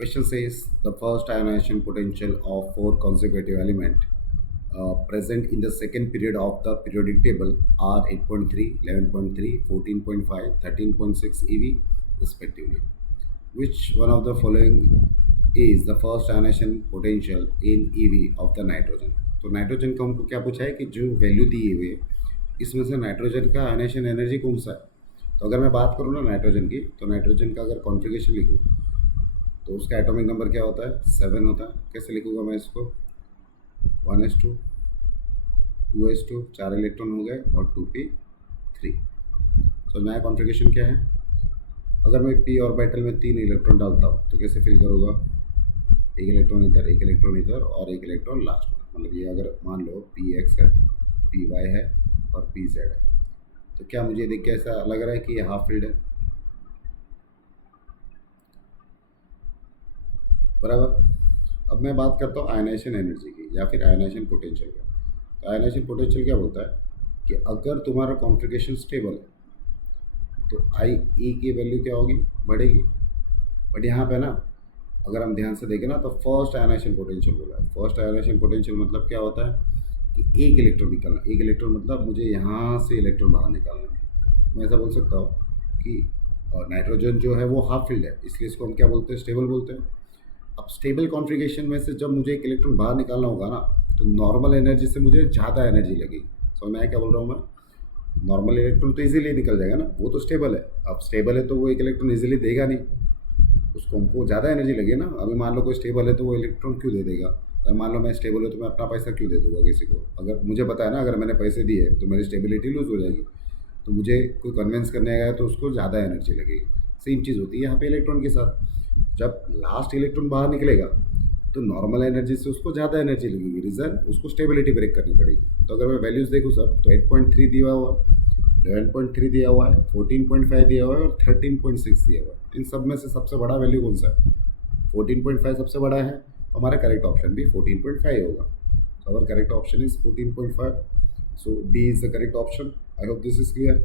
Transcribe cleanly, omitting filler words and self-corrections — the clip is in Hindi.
Question says the first ionization potential of four consecutive elements present in the second period of the periodic table are 8.3, 11.3, 14.5, 13.6 eV respectively. Which one of the following is the first ionization potential in eV of the nitrogen? तो नाइट्रोजन को हमको क्या पूछा है कि जो वैल्यू दी हुई है इसमें से नाइट्रोजन का आयनेशन एनर्जी कौन सा है। तो अगर मैं बात करूँ ना नाइट्रोजन की, तो नाइट्रोजन का अगर कॉन्फ़िगरेशन लिखूँ तो उसका एटॉमिक नंबर क्या होता है, 7 होता है। कैसे लिखूँगा मैं इसको, 1s2 2s2 4 इलेक्ट्रॉन हो गए और 2p3। तो नया कॉन्फ़िगरेशन क्या है, अगर मैं p ऑर्बिटल में 3 इलेक्ट्रॉन डालता हूँ तो कैसे फिल करूँगा, एक इलेक्ट्रॉन इधर, एक इलेक्ट्रॉन इधर और एक इलेक्ट्रॉन लास्ट में। मतलब ये अगर मान लो px है, py है और pz है, तो क्या मुझे देख के ऐसा लग रहा है कि ये हाफ फील्ड है, बराबर। अब मैं बात करता हूँ आयनाइजेशन एनर्जी की या फिर आयनाइजेशन पोटेंशियल का। तो आयनाइजेशन पोटेंशियल क्या बोलता है कि अगर तुम्हारा कॉन्फ़िगरेशन स्टेबल है तो आई ई की वैल्यू क्या होगी, बढ़ेगी। बट यहाँ पे ना अगर हम ध्यान से देखें ना तो फर्स्ट आयनाइजेशन पोटेंशियल बोला है। फर्स्ट आयनाइजेशन पोटेंशियल मतलब क्या होता है कि एक इलेक्ट्रॉन निकालना। एक इलेक्ट्रॉन मतलब मुझे यहाँ से इलेक्ट्रॉन बाहर निकालना है। मैं ऐसा बोल सकता हूँ कि नाइट्रोजन जो है वो हाफ फील्ड है, इसलिए इसको हम क्या बोलते हैं, स्टेबल बोलते हैं। अब स्टेबल कॉन्फ़िगरेशन में से जब मुझे एक इलेक्ट्रॉन बाहर निकालना होगा ना तो नॉर्मल एनर्जी से मुझे ज़्यादा एनर्जी लगेगी। समझ में आया क्या बोल रहा हूँ मैं। नॉर्मल इलेक्ट्रॉन तो इजीली निकल जाएगा ना, वो तो स्टेबल है। अब स्टेबल है तो वो एक इलेक्ट्रॉन इजीली देगा नहीं, उसको हमको ज़्यादा एनर्जी लगे ना। अभी मान लो कोई स्टेबल है तो वो इलेक्ट्रॉन क्यों दे देगा। अगर मान लो मैं स्टेबल हूँ तो मैं अपना पैसा क्यों दे दूँगा किसी को। अगर मुझे पता है ना अगर मैंने पैसे दिए तो मेरी स्टेबिलिटी लूज़ हो जाएगी, तो मुझे कोई कन्विंस करने आएगा तो उसको ज़्यादा एनर्जी लगेगी। सेम चीज़ होती है यहाँ पे इलेक्ट्रॉन के साथ। जब लास्ट इलेक्ट्रॉन बाहर निकलेगा तो नॉर्मल एनर्जी से उसको ज़्यादा एनर्जी लगेगी, रीज़न उसको स्टेबिलिटी ब्रेक करनी पड़ेगी। तो अगर मैं वैल्यूज़ देखूँ सब तो 8.3 दिया हुआ, 11.3 दिया हुआ है, 14.5 दिया हुआ है और 13.6 दिया हुआ है। इन सब में से सबसे बड़ा वैल्यू कौन सा है, 14.5 सबसे बड़ा है, तो हमारा करेक्ट ऑप्शन भी 14.5 होगा। So our correct option is 14.5. So D is the correct option. I hope this is clear.